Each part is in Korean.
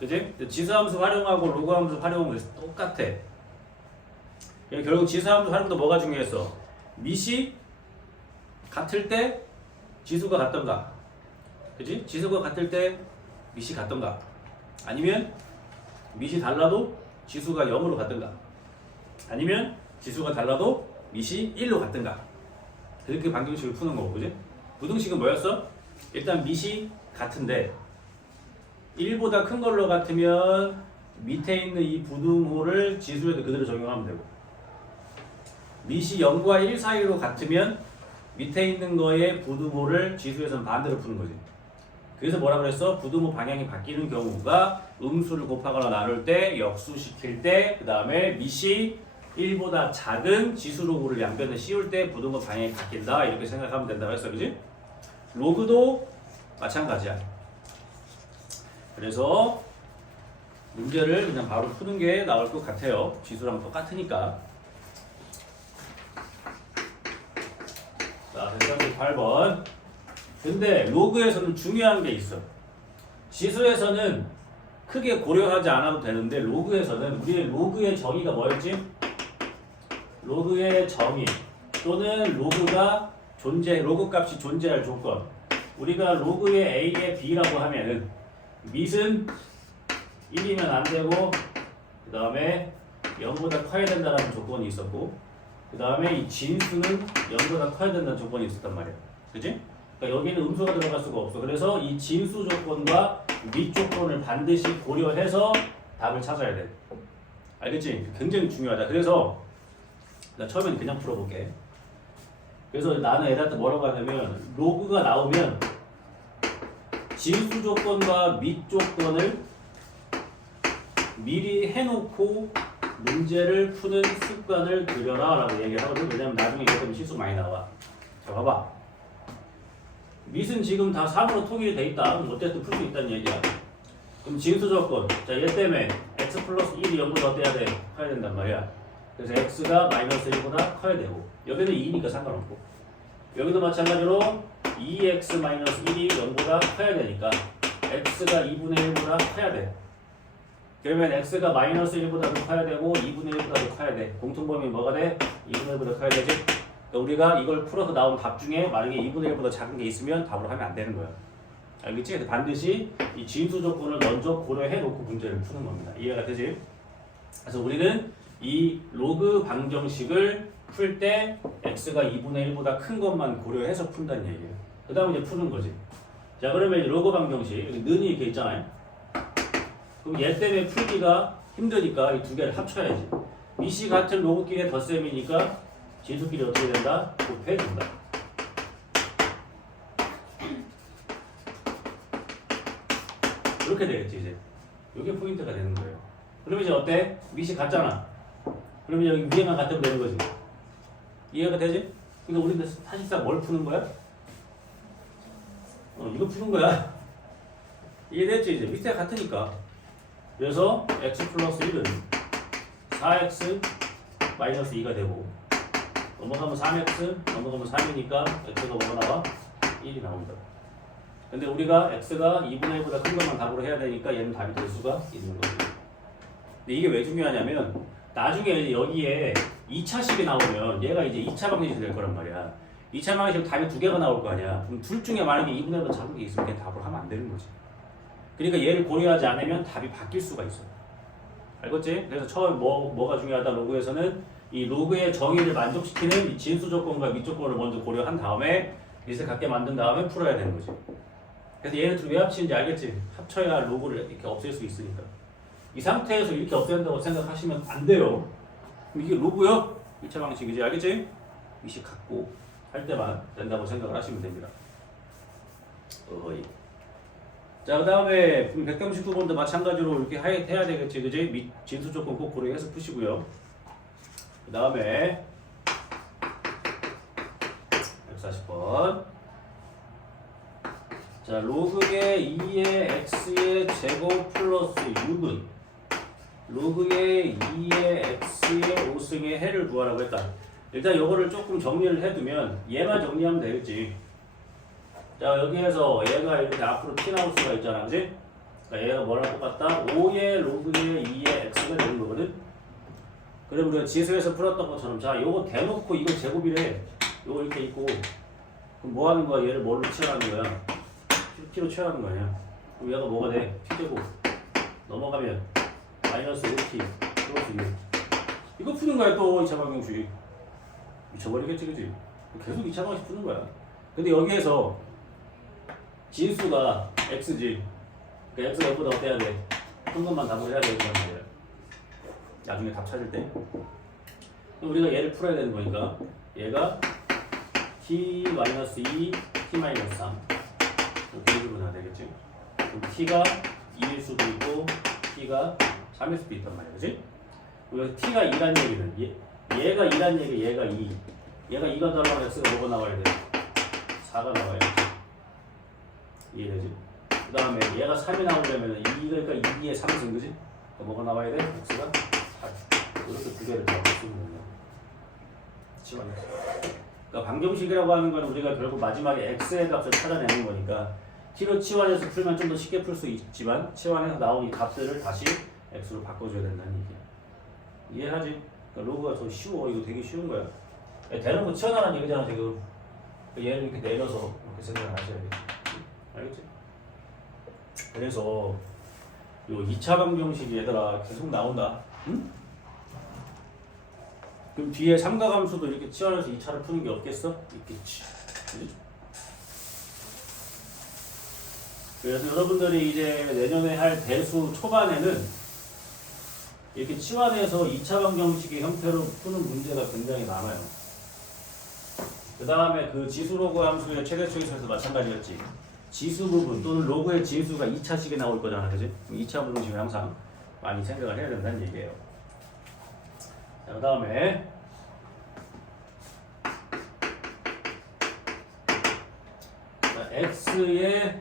그지? 지수함수 활용하고 로그함수 활용하면 똑같아. 결국 지수함수 활용도 뭐가 중요했어? 밑이 같을 때 지수가 같던가, 그지? 지수가 같을 때 밑이 같던가, 아니면 밑이 달라도 지수가 0으로 같던가, 아니면 지수가 달라도 밑이 1로 같던가. 그렇게 방정식을 푸는 거고, 그지? 부등식은 뭐였어? 일단 밑이 같은데 1보다 큰 걸로 같으면 밑에 있는 이 부등호를 지수에도 그대로 적용하면 되고, 밑이 0과 1 사이로 같으면 밑에 있는 거에 부등호를 지수에서는 반대로 푸는 거지. 그래서 뭐라 그랬어? 부등호 방향이 바뀌는 경우가 음수를 곱하거나 나눌 때, 역수시킬 때, 그 다음에 밑이 1보다 작은 지수 로그를 양변에 씌울 때 부등호 방향이 바뀐다, 이렇게 생각하면 된다고 했어. 그지? 로그도 마찬가지야. 그래서 문제를 그냥 바로 푸는 게 나을 것 같아요. 지수랑 똑같으니까. 자, 138번. 근데 로그에서는 중요한 게 있어. 지수에서는 크게 고려하지 않아도 되는데 로그에서는, 우리의 로그의 정의가 뭐였지? 로그의 정의 또는 로그가 로그 값이 존재할 조건. 우리가 로그의 A의 B라고 하면은 밑은 1이면 안 되고, 그 다음에 0보다 커야 된다는 조건이 있었고, 그 다음에 이 진수는 0보다 커야 된다는 조건이 있었단 말이야. 그치? 그러니까 여기는 음수가 들어갈 수가 없어. 그래서 이 진수 조건과 밑 조건을 반드시 고려해서 답을 찾아야 돼. 알겠지? 굉장히 중요하다. 그래서 나 처음에는 그냥 풀어볼게. 그래서 나는 애들한테 뭐라고 하냐면, 로그가 나오면 진수 조건과 밑 조건을 미리 해놓고 문제를 푸는 습관을 들여라 라고 얘기를 하거든. 왜냐면 나중에 이것 때문에 실수 많이 나와. 자, 봐봐. 밑은 지금 다 3으로 통일이 돼 있다. 그럼 어쨌든 풀 수 있다는 얘기야. 그럼 진수 조건. 자, 얘 때문에 x 플러스 1이 0보다 어때야 돼? 커야 된단 말이야. 그래서 x가 마이너스 1보다 커야 되고, 여기는 2니까 상관없고, 여기도 마찬가지로 2x 마이너스 1이 0보다 커야 되니까 x가 2분의 1보다 커야 돼. 그러면 x가 마이너스 1보다 더 커야 되고 2분의 1보다 더 커야 돼. 공통범위 뭐가 돼? 2분의 1보다 커야 되지? 그러니까 우리가 이걸 풀어서 나온 답 중에 만약에 2분의 1보다 작은 게 있으면 답으로 하면 안 되는 거야. 알겠지? 그래서 반드시 이 진수 조건을 먼저 고려해 놓고 문제를 푸는 겁니다. 이해가 되지? 그래서 우리는 이 로그 방정식을 풀 때 x가 2분의 1보다 큰 것만 고려해서 푼다는 얘기예요. 그 다음에 이제 푸는 거지. 자, 그러면 로그 방정식, 여기 는이 이렇게 있잖아요. 그럼 얘 때문에 풀기가 힘드니까 이 두 개를 합쳐야지. 밑이 같은 로그끼리의 덧셈이니까 진수끼리 어떻게 된다? 곱해준다. 이렇게 되겠지, 이제. 이게 포인트가 되는 거예요. 그러면 이제 어때? 밑이 같잖아. 그러면 여기 위에만 같으면 되는 거지. 이해가 되지? 그러니까 우리는 사실상 뭘 푸는 거야? 이거 푸는 거야. 이해됐지? 이제 밑에 같으니까. 그래서 x 플러스 1은 4x 마이너스 2가 되고, 넘어가면 3x, 넘어가면 3이니까 x가 뭐가 나와? 1이 나온다. 근데 우리가 x가 2분의 1보다 큰 것만 답으로 해야 되니까 얘는 답이 될 수가 있는 거지. 근데 이게 왜 중요하냐면, 나중에 이제 여기에 2차식이 나오면 얘가 이제 2차 방정식이 될 거란 말이야. 2차 방정식 답이 두 개가 나올 거 아니야. 그럼 둘 중에 만약에 2분의 1보다 작은 게 있으면 그냥 답으로 하면 안 되는 거지. 그러니까 얘를 고려하지 않으면 답이 바뀔 수가 있어. 알겠지? 그래서 처음 뭐가 중요하다, 로그에서는 이 로그의 정의를 만족시키는 이 진수 조건과 밑 조건을 먼저 고려한 다음에 밑을 같게 만든 다음에 풀어야 되는 거지. 그래서 얘를 둘 왜 합치는지 알겠지? 합쳐야 로그를 이렇게 없앨 수 있으니까. 이 상태에서 이렇게 없앤다고 생각하시면 안 돼요. 그럼 이게 로그요? 1차 방식이지, 알겠지? 밑이 같고 할 때만 된다고 생각을 하시면 됩니다. 자, 그 다음에 139번도 마찬가지로 이렇게 해야 되겠지, 그지? 진수 조건 꼭 고려해서 푸시고요. 그 다음에 140번. 자, 로그의 2의 x의 제곱 플러스 6은 로그의 2의 x의 5승의 해를 구하라고 했다. 일단 요거를 조금 정리를 해두면 얘만 정리하면 되겠지. 자, 여기에서 얘가 이렇게 앞으로 튀어나올 수가 있잖아, 그지? 그러니까 얘가 뭐랑 똑같다? 5의 로그의 2의 x가 되는 거거든. 그럼 우리가 지수에서 풀었던 것처럼 자 요거 대놓고 이거 제곱이래. 요거 이렇게 있고 그럼 뭐 하는 거야? 얘를 뭘로 취하는 거야? t로 취하는 거 아니야? 그럼 얘가 뭐가 돼? t제곱 넘어가면 마이너스 5t 플러스 6 이거 푸는 거야 또 2차 방정식. 미쳐버리겠지 그치? 계속 2차 방정식 푸는 거야. 근데 여기에서 진수가 x지. 그러니까 x가 0보다 어때야 돼? 큰 것만 답을 해야 되는 거야. 나중에 답 찾을 때. 그럼 우리가 얘를 풀어야 되는 거니까 얘가 t-2, t-3 이렇게 해주면 다 되겠지. 그럼 t가 2일 수도 있고 t가 3일 수도 있단 말이야. 그치? 그래서 t가 2란 얘기는 얘가 2란 얘기 얘가 2 얘가 2가 들어가면 x가 뭐가 나와야 돼? 4가 나와야 돼. 이해되지? 그 다음에 얘가 3이 나오려면 2 그러니까 2의 3승 그지? 그러니까 뭐가 나와야 돼? x가 4 이렇게 두 개를 다 쓰는 거야. 치환해서. 그러니까 방정식이라고 하는 건 우리가 결국 마지막에 x의 값을 찾아내는 거니까 t로 치환해서 풀면 좀 더 쉽게 풀 수 있지만 치환해서 나온 이 값들을 다시 x로 바꿔줘야 된다는 얘기야. 이해하지? 그러니까 로그가 더 쉬워. 이거 되게 쉬운 거야. 대놓고 치환하라는 얘기잖아 지금. 그러니까 얘를 이렇게 내려서 이렇게 생각을 하셔야겠지. 알겠지? 그래서 요 2차 방정식이 얘들아 계속 나온다. 응? 그럼 뒤에 삼각함수도 이렇게 치환해서 2차를 푸는 게 없겠어? 있겠지. 그치? 그래서 여러분들이 이제 내년에 할 대수 초반에는 이렇게 치환해서 2차 방정식의 형태로 푸는 문제가 굉장히 많아요. 그 다음에 그 지수 로그 함수의 최대 추이에서 마찬가지였지. 지수 부분 또는 로그의 진수가 2차식에 나올 거잖아. 그지? 2차 방정식을 항상 많이 생각을 해야 된다는 얘기예요. 자, 그 다음에 x의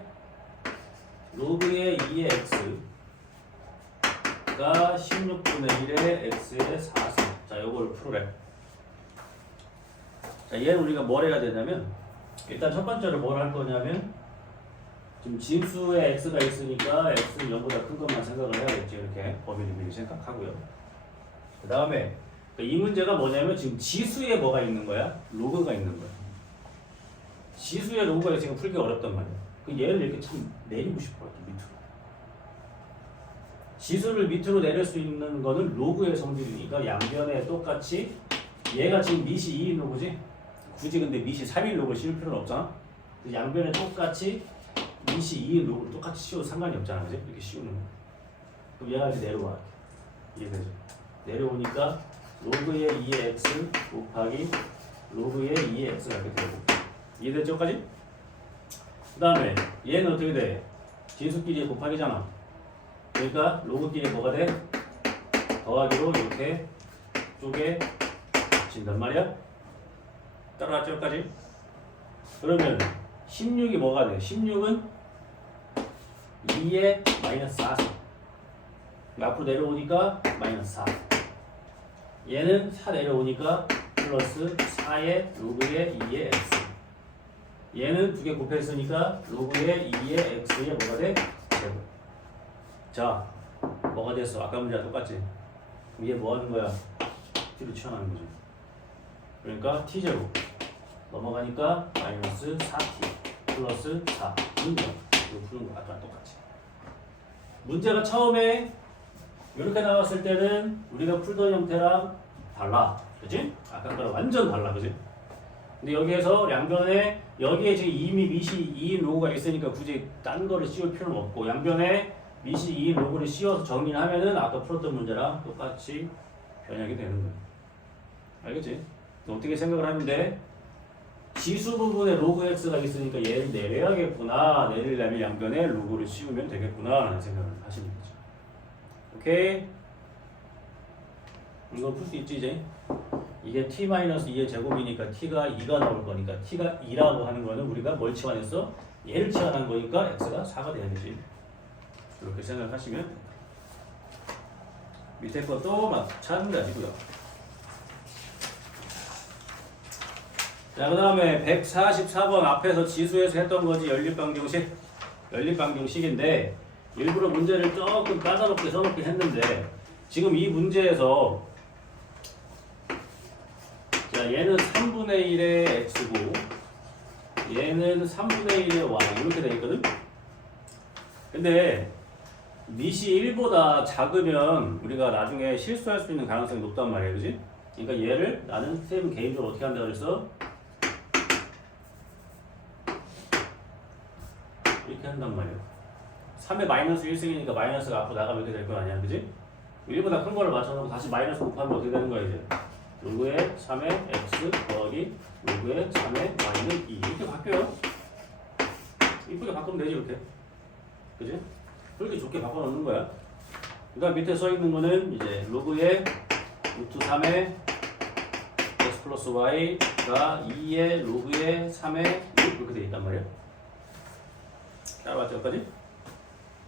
로그의 2의 x가 16분의 1의 x의 4승. 자, 요걸 풀으래. 자, 얘는 우리가 뭘 해야 되냐면 일단 첫 번째로 뭘 할 거냐면 지금 진수에 x가 있으니까 x는 0보다 큰 것만 생각을 해야겠지. 이렇게 범위를 미리 생각하고요. 그 다음에 이 문제가 뭐냐면 지금 지수에 뭐가 있는 거야? 로그가 있는 거야. 지수에 로그가 있으니까 풀기 어렵단 말이야. 그 얘를 이렇게 참 내리고 싶어. 밑으로. 지수를 밑으로 내릴 수 있는 거는 로그의 성질이니까 양변에 똑같이 얘가 지금 밑이 2인 로그지? 굳이 근데 밑이 3인 로그를 씌울 필요는 없잖아? 양변에 똑같이 밑이 2인 로그를 똑같이 씌워도 상관이 없잖아. 그지? 이렇게 씌우는 거. 그럼 얘가 이제 내려와. 이해되죠? 내려오니까 로그의 2의 x 곱하기 로그의 2의 x가 이렇게 되고. 이해됐죠까지? 그 다음에 얘는 어떻게 돼? 진수끼리 곱하기잖아. 그러니까 로그끼리 뭐가 돼? 더하기로 이렇게 쪽에 붙인단 말이야. 따라왔죠까지? 그러면 16이 뭐가 돼? 16은 2의 마이너스 4. 앞으로 내려오니까 마이너스 4. 얘는 4 내려오니까 플러스 4의 로그의 2의 x. 얘는 두 개 곱했으니까 로그의 2의 x의 뭐가 돼? 제곱. 자, 뭐가 됐어? 아까 문제랑 똑같지? 이게 뭐 하는 거야? t로 치환하는 거죠. 그러니까 t제곱 넘어가니까 마이너스 4t 플러스 4 이거 푸는 거 아까랑 똑같이. 문제가 처음에 이렇게 나왔을 때는 우리가 풀던 형태랑 달라. 그치? 아까 거랑 완전 달라. 그치? 근데 여기에서 양변에 여기에 지금 이미 밑이 2인 로그가 있으니까 굳이 딴 거를 씌울 필요는 없고 양변에 밑이 2인 로그를 씌워서 정리를 하면은 아까 풀었던 문제랑 똑같이 변형이 되는 거야. 알겠지? 어떻게 생각을 하는데 지수 부분에 로그 x가 있으니까 얘를 내려야겠구나. 내리려면 양변에 로그를 씌우면 되겠구나 라는 생각을 하시는 거죠. 오케이? 이거 풀 수 있지 이제? 이게 t-2의 제곱이니까 t가 2가 나올 거니까 t가 2라고 하는 거는 우리가 뭘 치환했어? 얘를 치환한 거니까 x가 4가 되는 거지. 이렇게 생각하시면 된다. 밑에 것도 마찬가지고요. 자, 그 다음에 144번 앞에서 지수에서 했던 거지. 연립방정식. 연립방정식인데 일부러 문제를 조금 까다롭게 써놓긴 했는데 지금 이 문제에서 자 얘는 3분의 1의 x고 얘는 3분의 1의 y 이렇게 돼 있거든. 근데 밑이 1보다 작으면 우리가 나중에 실수할 수 있는 가능성이 높단 말이야, 그지? 그러니까 얘를 나는 쌤 개인적으로 어떻게 한다고 그랬어? 이렇게 한단 말이야. 3의 마이너스 1승이니까 마이너스가 앞으로 나가면 이렇게 될 거 아니야, 그지? 1보다 큰 거를 맞춰놓고 다시 마이너스 곱하면 어떻게 되는 거야, 이제? 로그의 3의 x 더하기 로그의 3의 y는 2 이렇게 바뀌어요. 이쁘게 바꾸면 되지, 이렇게. 그지? 그렇게 좋게 바꿔놓는 거야. 그 다음 밑에 써있는 거는 이제 로그의 루트 3의 x 플러스 y가 2의 로그의 3의 6 이렇게 되어 있단 말이야. 따라왔죠, 여기까지?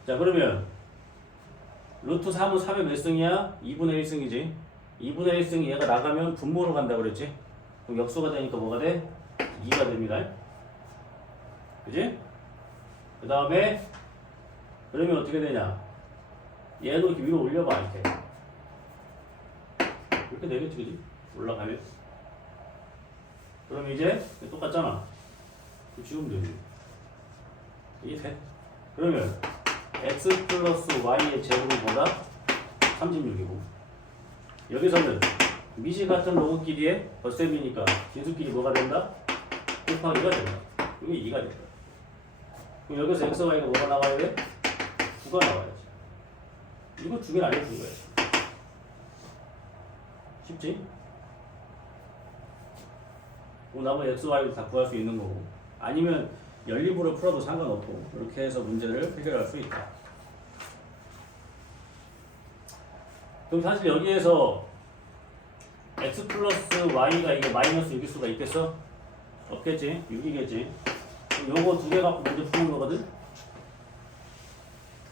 자, 그러면 루트 3은 3의 몇 승이야? 2분의 1승이지. 2분의 1승이 얘가 나가면 분모로 간다 그랬지? 그럼 역수가 되니까 뭐가 돼? 2가 됩니다. 그지? 그 다음에 그러면 어떻게 되냐? 얘도 이렇게 위로 올려봐, 이렇게. 이렇게 되겠지, 그지? 올라가면. 그럼 이제 똑같잖아. 지우면 되지. 이게 돼. 그러면 x 플러스 y의 제곱은 뭐다? 36이고. 여기서는 미시 같은 로그 길이의 덧셈이니까 진수끼리 뭐가 된다? 곱하기가 된다. 여기 2가 된다. 그럼 여기서 x, y가 뭐가 나와야 돼? 9가 나와야지. 이거 두 개를 알려준 거야. 쉽지? 그럼 나머지 x, y도 다 구할 수 있는 거고. 아니면 연립으로 풀어도 상관없고 이렇게 해서 문제를 해결할 수 있다. 그럼 사실 여기에서 x 플러스 y가 이게 마이너스 6일 수가 있겠어? 없겠지? 6이겠지? 그럼 요거 두 개 갖고 문제 푸는 거거든?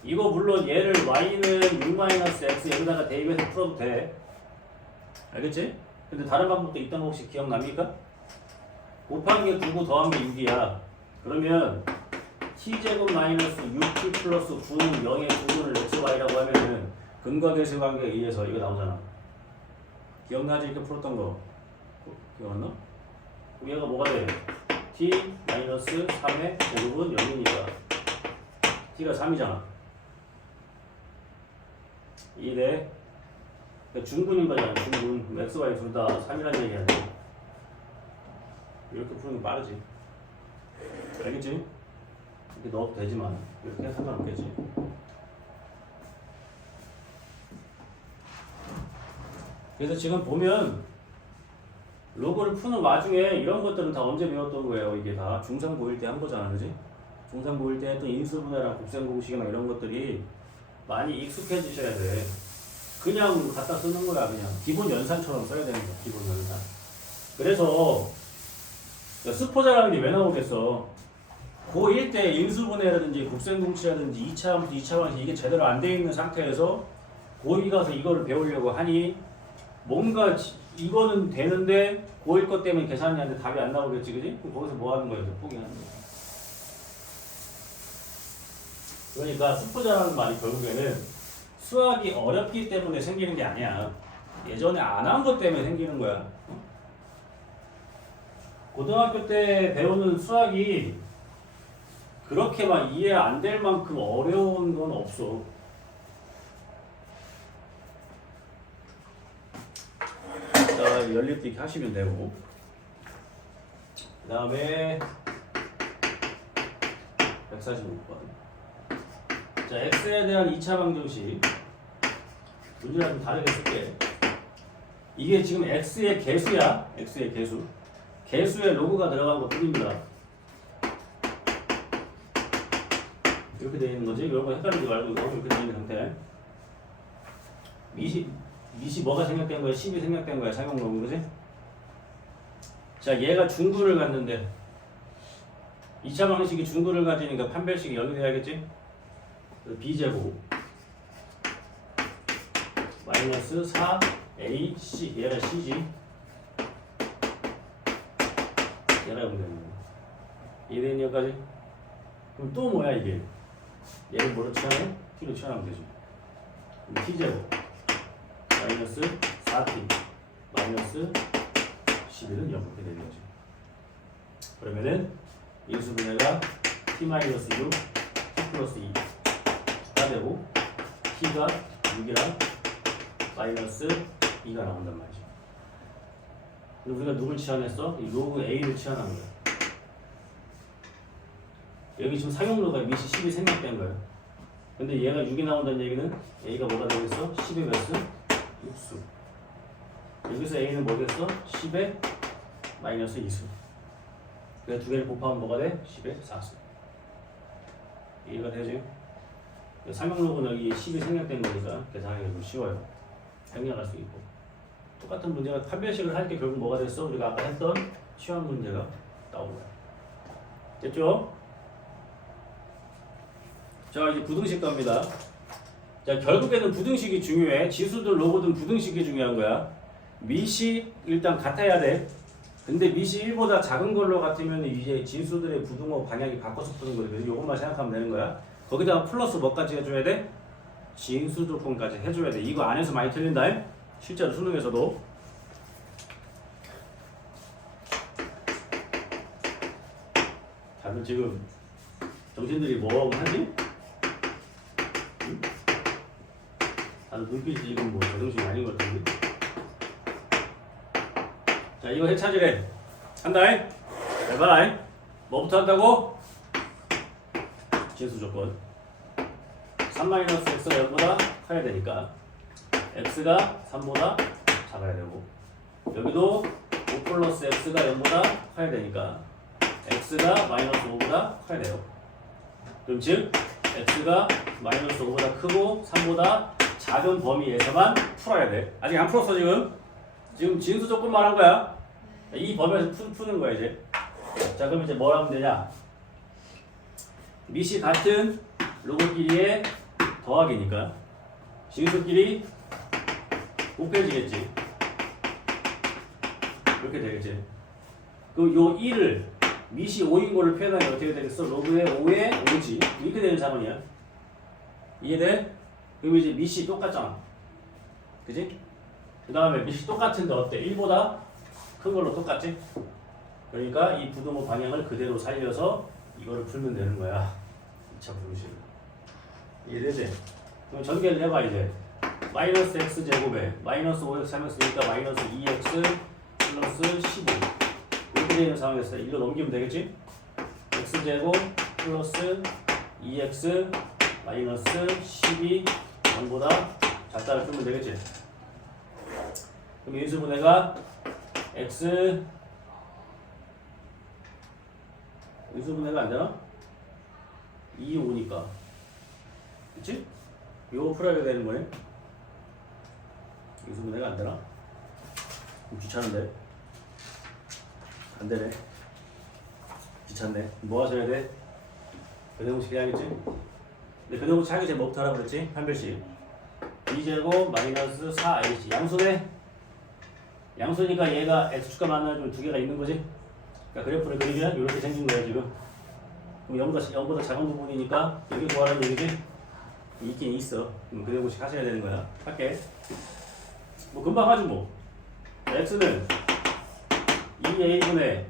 이거 물론 얘를 y는 6-x 여기다가 대입해서 풀어도 돼. 알겠지? 근데 다른 방법도 있던 거 혹시 기억납니까? 곱한 게 9고 더한 게 6이야. 그러면 t제곱 마이너스 6t 플러스 9는 0의 9분을 xy라고 하면은 근과계수 관계에 의해서 이거 나오잖아. 기억나지? 이렇게 풀었던 거. 기억나? 그럼 얘가 뭐가 돼? t 마이너스 3의 제곱은 0이니까 t가 3이잖아. 이래. 그러니까 중분인 거잖아. 중분. x, y 둘 다 3이라는 얘기야. 이렇게 푸는 게 빠르지. 알겠지? 이렇게 넣어도 되지만 이렇게 해서 상관없겠지. 그래서 지금 보면 로그를 푸는 와중에 이런 것들은 다 언제 배웠던 거예요? 이게 다 중3 고1 때 한 거잖아, 그지? 중3 고1 때 했던 인수분해랑 곱셈공식이나 이런 것들이 많이 익숙해지셔야 돼. 그냥 갖다 쓰는 거야, 그냥. 기본 연산처럼 써야 되는 거야, 기본 연산. 그래서 스포자라는 게 왜 나오겠어? 고1 때 인수분해라든지 곱셈공식이라든지 2차원부터 2차원에서 이게 제대로 안 돼 있는 상태에서 고2 가서 이거를 배우려고 하니 뭔가 이거는 되는데 고1 것 때문에 계산이 안 돼 답이 안 나오겠지, 그지? 그럼 거기서 뭐 하는 거야? 포기하는 거야. 그러니까 스포자라는 말이 결국에는 수학이 어렵기 때문에 생기는 게 아니야. 예전에 안 한 것 때문에 생기는 거야. 고등학교 때 배우는 수학이 그렇게 막 이해 안 될 만큼 어려운 건 없어. 자, 연립도 이렇게 하시면 되고. 그 다음에 145번. 자, x에 대한 2차 방정식. 문제랑 좀 다르게 쓸게. 이게 지금 x의 개수야. x의 개수. 개수에 로그가 들어간 것 뿐입니다. 이렇게 되어 있는 거지. 이런 거 헷갈리지 말고 이렇게 되어 있는 상태. 밑이 뭐가 생략된 거야? 10이 생략된 거야. 사용 로그, 그지? 자, 얘가 중구를 갖는데 2차 방식이 중구를 가지니까 판별식이 여기 돼야겠지? b제곱 마이너스 4ac 얘가 c지. 얘가 여기 되는 거야. 이해되니 여기까지? 그럼 또 뭐야 이게? 얘를 뭐로 치하네? t로 치환하면 되지. 그럼 t제곱 마이너스 4t 마이너스 11은 0 이렇게 되는 거지. 그러면은 인수분해가 t 마이너스 6 t 플러스 2가 되고 t가 6이랑 마이너스 2가 나온단 말이지. 그리고 우리가 누굴 치환했어? 이 로그 a를 치환한 거야. 여기 지금 상용로가 미시 10이 생략된 거예요. 근데 얘가 6이 나온다는 얘기는 a가 뭐가 되겠어? 10의 몇 수? 6수. 여기서 a는 뭐겠어? 10의 마이너스 2수. 그래서 두 개를 곱하면 뭐가 돼? 10의 4수. 이해가 되지? 상용로는 여기 10이 생략된 거니까 계산하기가 좀 쉬워요. 생략할 수 있고. 똑같은 문제가 판별식을 할 때 결국 뭐가 됐어? 우리가 아까 했던 치환 문제가 나온 거야. 됐죠? 자, 이제 부등식 갑니다. 자, 결국에는 부등식이 중요해. 지수든 로고든 부등식이 중요한 거야. 미시 일단 같아야 돼. 근데 미시 1보다 작은 걸로 같으면 이제 진수들의 부등호 방향이 바꿔서 푸는 거예요. 그래서 이것만 생각하면 되는 거야. 거기다가 플러스 뭐까지 해줘야 돼? 진수 조건까지 해줘야 돼. 이거 안에서 많이 틀린다. 실제로 수능에서도. 다들 지금 정신들이 멍하지? 응? 다들 눈빛이 지금 뭐 제정신이 아닌 것 같은데. 자, 이거 해차지래. 한다잉. 잘 봐라잉. 뭐부터 한다고? 진수 조건. 3-x가 0보다 커야 되니까 x가 3보다 작아야 되고, 여기도 5 플러스 x가 0보다 커야 되니까 x가 마이너스 5보다 커야 돼요. 그럼 즉 x가 마이너스 5보다 크고 3보다 작은 범위에서만 풀어야 돼. 아직 안 풀었어. 지금 진수 조건 말한 거야. 이 범위에서 푸는 거야 이제. 자, 그럼 이제 뭘 하면 되냐? 미시 같은 로고끼리의 더하기니까 진수끼리 곱해지겠지. 이렇게 되겠지. 그럼 요 1을 미시 5인 거를 표현하면 어떻게 되겠어? 로그의 5에 5지. 이렇게 되는 자문이야. 이해돼? 그럼 이제 미시 똑같잖아. 그지? 그 다음에 미시 똑같은데 어때? 1보다 큰 걸로 똑같지? 그러니까 이 부등호 방향을 그대로 살려서 이거를 풀면 되는 거야. 2차 부등식. 이해되지? 그럼 전개를 해봐 이제. 마이너스 x 제곱에 마이너스 5x 3x니까 마이너스 2x 플러스 15 이렇게 되는 상황에서 이거 넘기면 되겠지? x 제곱 플러스 2x 마이너스 12 0보다 작다를 풀면 되겠지? 그럼 인수분해가 x 인수분해가 안 되나? 2, 5니까 그치? 이거 풀어야 되는 거네. 인수분해가 안 되나? 좀 귀찮은데? 안 되네. 귀찮네. 뭐 하셔야 돼? 근해공식 해야겠지? 근데 근해공식 하기 전에 뭐부터 하라고 그랬지? 판별식. 2제곱 마이너스 4ac. 양수네? 양수니까 얘가 x축과 만나면 두 개가 있는 거지? 그러니까 그래프를 그리면 이렇게 생긴 거야 지금. 그럼 0보다 작은 부분이니까 여기 구하라는 얘기지? 있긴 있어. 근해공식 하셔야 되는 거야. 할게. 뭐 금방 하지 뭐. x는 2a분의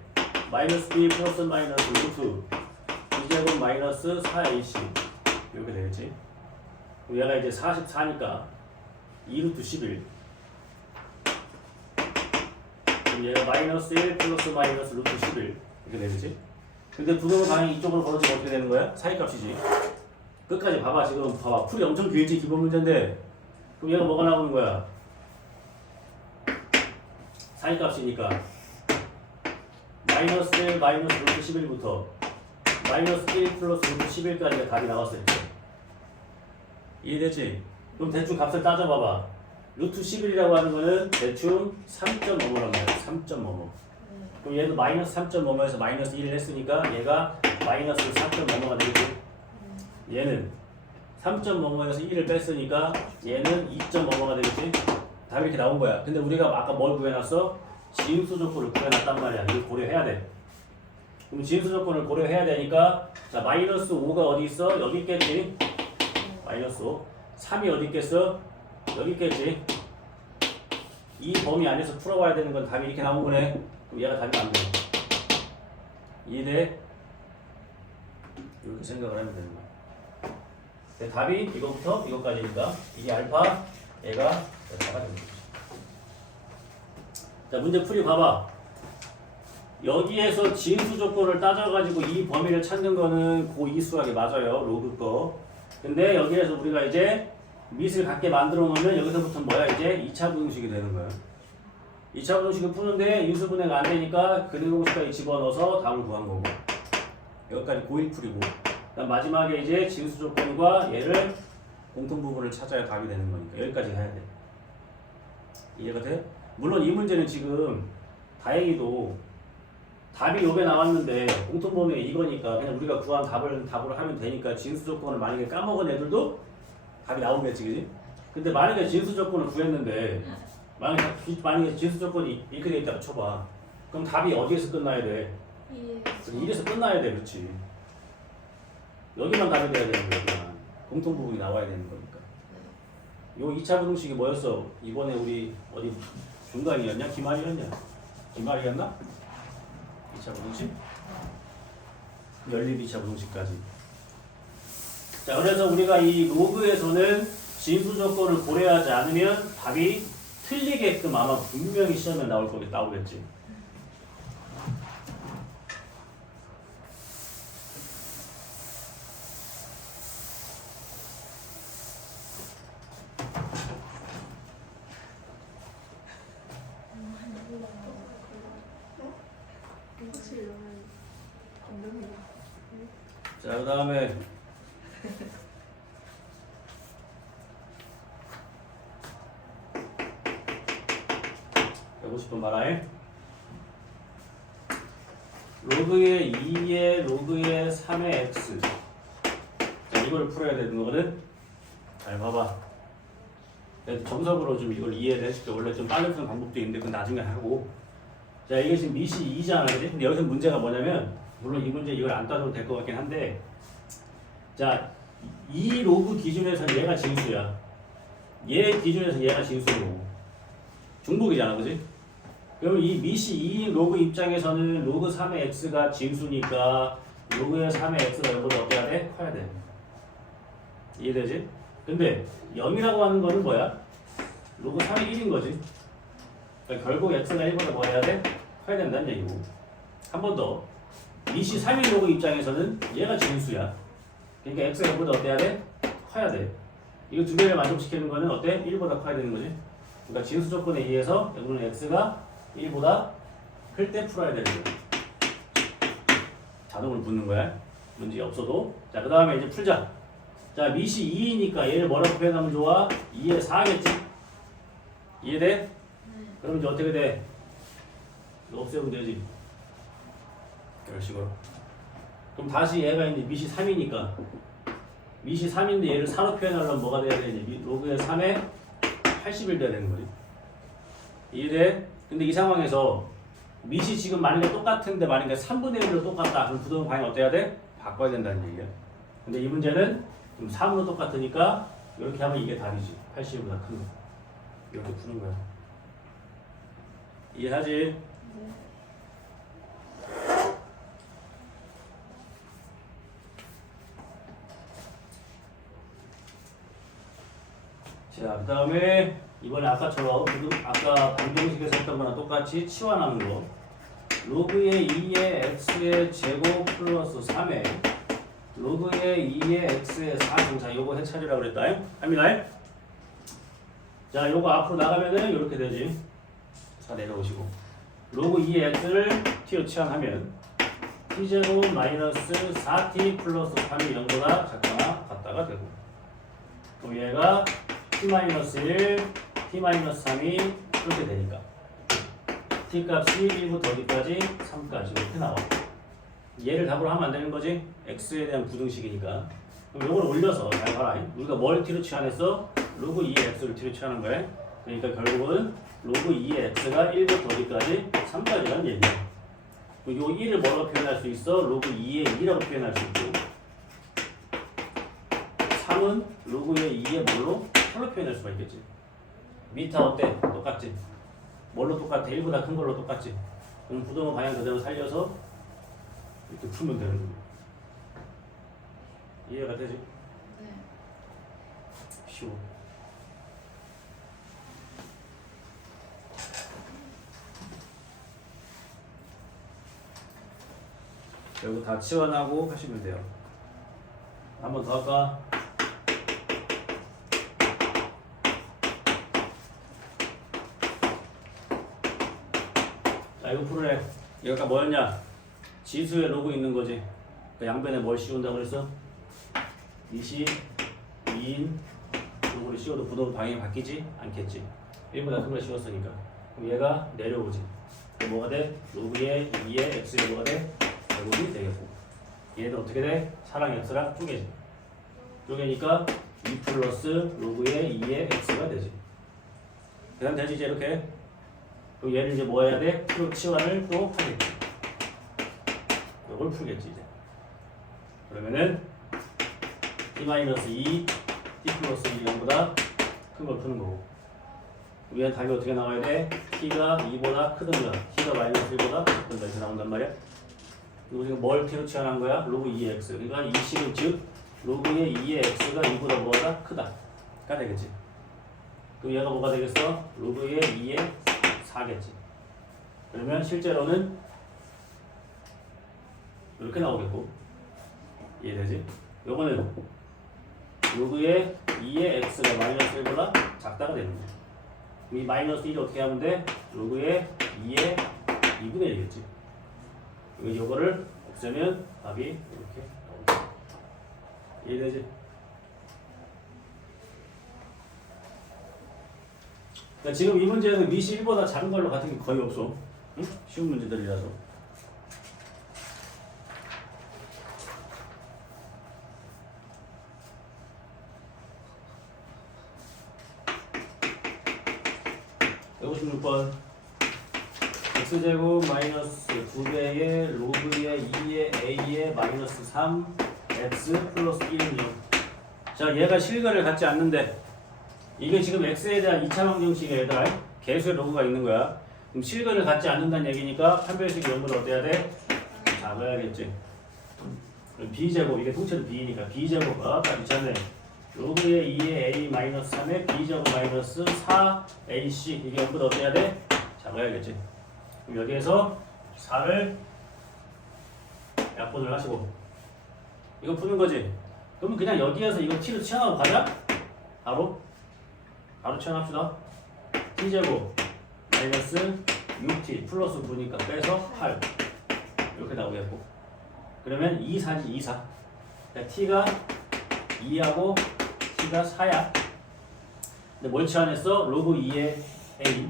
마이너스 b 플러스 마이너스 루트 2제곱 마이너스 4ac 이렇게 되겠지. 그럼 얘가 이제 44니까 2루트 11. 그럼 얘가 마이너스 1 플러스 마이너스 루트 11 이렇게 되겠지. 근데 부등호 방향이 이쪽으로 벌어지면 어떻게 되는 거야? 사이값이지. 끝까지 봐봐. 지금 봐봐. 풀이 엄청 길지. 기본 문제인데 그럼 얘가 뭐가 나오는 거야? 사이값이니까 마이너스 1 마이너스 루트 11부터 마이너스 1 플러스 루트 11까지가 답이 나왔을 때 이해되지? 그럼 대충 값을 따져봐봐. 루트 11이라고 하는 거는 대충 3.5란 말이야. 3.5. 그럼 얘도 마이너스 3.5에서 마이너스 1을 했으니까 얘가 마이너스 4.5가 되겠지? 얘는 3.5에서 1을 뺐으니까 얘는 2.5가 되겠지? 답이 이렇게 나온 거야. 근데 우리가 아까 뭘 구해놨어? 진수 조건을 구해놨단 말이야. 이걸 고려해야 돼. 그럼 진수 조건을 고려해야 되니까 자 마이너스 5가 어디 있어? 여기 있겠지? 마이너스 5. 3이 어디 있겠어? 여기 있겠지. 이 범위 안에서 풀어봐야 되는 건 답이 이렇게 나온 거네. 그럼 얘가 답이 안 돼. 이해돼? 이렇게 생각을 하면 되는 거야. 근데 답이 이거부터 이거까지니까 이게 알파, 얘가 베타가 되는 거지. 자, 문제 풀이 봐봐. 여기에서 진수 조건을 따져가지고 이 범위를 찾는 거는 고2 수학이 맞아요. 로그 거. 근데 여기에서 우리가 이제 밑을 갖게 만들어 놓으면 여기서부터 뭐야? 이제 2차 부등식이 되는 거야. 2차 부등식을 푸는데 인수분해가 안 되니까 그림 공식까지 집어넣어서 답을 구한 거고. 여기까지 고1 풀이고. 그다음 마지막에 이제 진수 조건과 얘를 공통 부분을 찾아야 답이 되는 거니까 여기까지 해야 돼. 이해가 돼? 물론 이 문제는 지금 다행히도 답이 요게 나왔는데 공통 범위가 이거니까 그냥 우리가 구한 답을 하면 되니까 진수 조건을 만약에 까먹은 애들도 답이 나오겠지, 그지? 근데 만약에 진수 조건을 구했는데 만약에 진수 조건이 이렇게 돼 있다고 쳐봐. 그럼 답이 어디에서 끝나야 돼? 1에서 끝나야 돼, 그렇지? 여기만 답이 돼야 되는 거야. 공통 부분이 나와야 되는 거니까. 요 2차 부등식이 뭐였어? 이번에 우리 어디 중간이었냐? 기말이었냐? 기말이었나? 2차 부등식? 연립 2차 부등식까지. 자, 그래서 우리가 이 로그에서는 진수 조건을 고려하지 않으면 답이 틀리게끔 아마 분명히 시험에 나오겠지. 자, 그 다음에 150번 말아요. 로그의 2의 로그의 3의 x. 자, 이걸 풀어야 되는 거거든. 잘 봐봐. 정석으로 좀 이걸 이해를 해줄게. 원래 좀 빨리 푸는 방법도 있는데 그건 나중에 하고. 자, 이게 지금 밑이 2잖아, 그지? 근데 여기서 문제가 뭐냐면, 물론 이 문제 이걸 안 따져도 될 것 같긴 한데, 자, 이 로그 기준에서는 얘가 진수야. 얘 기준에서 얘가 진수고 중복이잖아, 그지? 그러면 이 밑이 2인 로그 입장에서는 로그 3의 x가 진수니까 로그의 3의 x가 여기보다 어때야 돼? 커야 돼. 이해되지? 근데 0이라고 하는 거는 뭐야? 로그 3이 1인 거지. 그러니까 결국 x가 1보다 뭐 해야 돼? 커야 된다는 얘기고. 한 번 더. 밑이 3인 로그 입장에서는 얘가 진수야. 그러니까 x가 0보다 어때야 돼? 커야 돼. 이거 두 개를 만족시키는 거는 어때? 1보다 커야 되는 거지. 그러니까 진수 조건에 의해서 여기는 x가 1보다 클 때 풀어야 되는 거야. 자동으로 붙는 거야. 문제 없어도. 자, 그 다음에 이제 풀자. 자, 밑이 2이니까 얘를 뭐라고 표현하면 좋아? 2의 4겠지? 이해돼? 그럼 이제 어떻게 돼? 이거 없애면 되지. 이런 식으로. 그럼 다시 얘가 이제 밑이 3이니까 밑이 3인데 얘를 4로 표현하려면 뭐가 돼야 되지? 로그의 3에 80일 돼야 되는 거지. 이해돼? 근데 이 상황에서 밑이 지금 만약에 똑같은데 만약에 3분의 1로 똑같다. 그럼 부등호 방향 어때야 돼? 바꿔야 된다는 얘기야. 근데 이 문제는 3으로 똑같으니까 이렇게 하면 이게 답이지. 80보다 큰 거. 이렇게 푸는 거야. 이해하지? 자, 그 다음에 이번에 아까처럼 아까 방정식에서 했던 거랑 똑같이 치환하는 거. 로그의 2의 x의 제곱 플러스 3의 로그의 2의 x의 4분. 자, 요거 해차리라고 그랬다. 합니다. 자, 요거 앞으로 나가면은 이렇게 되지. 자, 내려오시고 로그 2의 x를 t로 치환하면 t제곱 마이너스 4t 플러스 3이 0보다 작거나 같다가 되고, 그럼 얘가 t-1, t-3이 이렇게 되니까 t 값이 1부터 어디까지? 3까지 이렇게 나와. 얘를 답으로 하면 안 되는 거지? x에 대한 부등식이니까. 그럼 요걸 올려서 잘 봐라. 우리가 뭘 t로 치환했어? 로그 2의 x를 t로 치환한 거야. 그러니까 결국은 로그 2의 x가 1부터 어디까지? 3까지라는 얘기야. 요 1을 뭐라고 표현할 수 있어? 로그 2의 2라고 표현할 수 있고, 3은 로그의 2의 뭘로? 풀로 표현할 수가 있겠지. 미타 어때? 똑같지? 뭘로 똑같아? 1보다 큰 걸로 똑같지? 그럼 부동의 방향 그대로 살려서 이렇게 풀면 되는 거야. 이해가 되지? 네. 쉬워. 이거 다 치환하고 하시면 돼요. 한 번 더 할까? 자, 이거 풀으래. 여기가 뭐였냐? 지수에 로그 있는 거지. 그 양변에 뭘 씌운다고 그랬어? 이시 2인 로그를 씌워도 부동 방향이 바뀌지 않겠지. 1보다 큰 걸 씌웠으니까. 그럼 얘가 내려오지. 그럼 뭐가 돼? 로그의 2의 x가 뭐가 돼? 제곱이 되겠고. 얘는 어떻게 돼? 사랑 x랑 쪼개지. 쪼개니까 2 플러스 로그의 2의 x가 되지. 계산 되지 이제 이렇게. 그럼 얘를 이제 뭐 해야 돼? 치환을 또 하겠지. 이걸 풀겠지 이제. 그러면은 t-2 t 플러스 1이 0보다 큰 걸 푸는 거고. 위에 답이 어떻게 나와야 돼? t가 2보다 크든가 t가 마이너스 1보다 크든가 이렇게 나온단 말이야. 그리고 지금 뭘 t로 치환한 거야? 로그 2의 x. 그러니까 이 식은 즉 로그의 2의 x가 2보다 뭐가 크다 가 되겠지. 그럼 얘가 뭐가 되겠어? 로그의 2의 4겠지. 그러면 실제로는 이렇게 나오겠고. 이해되지? 요거는 로그의 2의 x가 마이너스 1보다 작다가 되는 거야. 이 마이너스 1을 어떻게 하면 돼? 로그의 2의 2분의 1이겠지. 요거를 없애면 답이 이렇게 나온다. 이해되지? 그러니까 지금 이 문제는 미시 1보다 작은 걸로 같은 게 거의 없어. 응? 쉬운 문제들이라서. (56번) x제곱 마이너스 2배의 로그의 2의 a의 마이너스 3 x 플러스 1은 0. 자, 얘가 실과를 갖지 않는데 이게 지금 x에 대한 2차 방정식에 얘들아 개수의 로그가 있는 거야. 그럼 실과를 갖지 않는다는 얘기니까 판별식이 0보다 어때야 돼? 작아야겠지. 그럼 b제곱, 이게 통째로 b니까 b제곱 딱 미쳤네. 로그의 2의 a 마이너스 3의 b제곱 마이너스 4ac 이게 0보다 어때야 돼? 작아야겠지. 그럼 여기에서 4를 약분을 하시고 이거 푸는 거지. 그러면 그냥 여기에서 이거 t로 치환하고 가자. 바로 치환합시다. t제곱 마이너스 6t 플러스 9니까 빼서 8 이렇게 나오겠고. 그러면 2, 4지 2, 4. 그러니까 t가 2하고 t가 4야. 근데 뭘 치환했어? 로그 2의 a.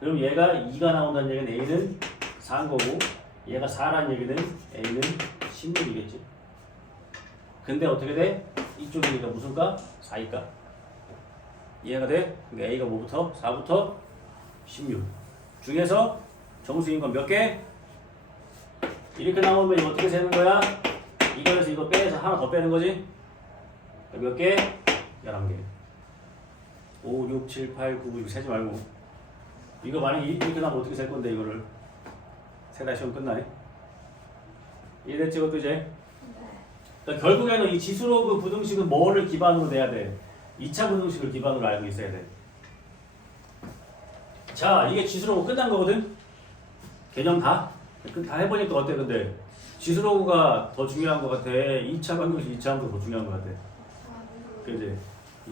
그럼 얘가 2가 나온다는 얘기는 a는 4인 거고 얘가 4라는 얘기는 a는 16이겠지. 근데 어떻게 돼? 이쪽이니까 무슨 가? 4일까? 이해가 돼? 그러니까 a가 뭐부터? 4부터 16 중에서 정수인 건 몇 개? 이렇게 나오면 이거 어떻게 세는 거야? 이거에서 이거 빼서 하나 더 빼는 거지? 몇 개? 11개. 5, 6, 7, 8, 9, 10 세지 말고. 이거 만약에 이렇게 나오면 어떻게 셀 건데 이거를? 세다 시험 끝나네. 이해됐지 이것도 이제? 네. 그러니까 결국에는 이 지수로그 부등식은 뭐를 기반으로 돼야 돼? 2차 부등식을 기반으로 알고 있어야 돼. 자, 이게 지수로그 끝난 거거든? 개념 다? 다 해보니까 어때 근데? 지수로그가 더 중요한 것 같아? 2차 방정식 2차가 더 중요한 것 같아? 그지?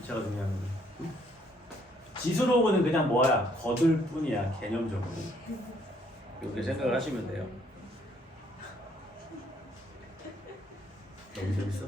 2차가 중요한 거지. 응? 지수로그는 그냥 뭐야? 거들 뿐이야, 개념적으로. 이렇게 생각을 하시면 돼요. 너무 재밌어?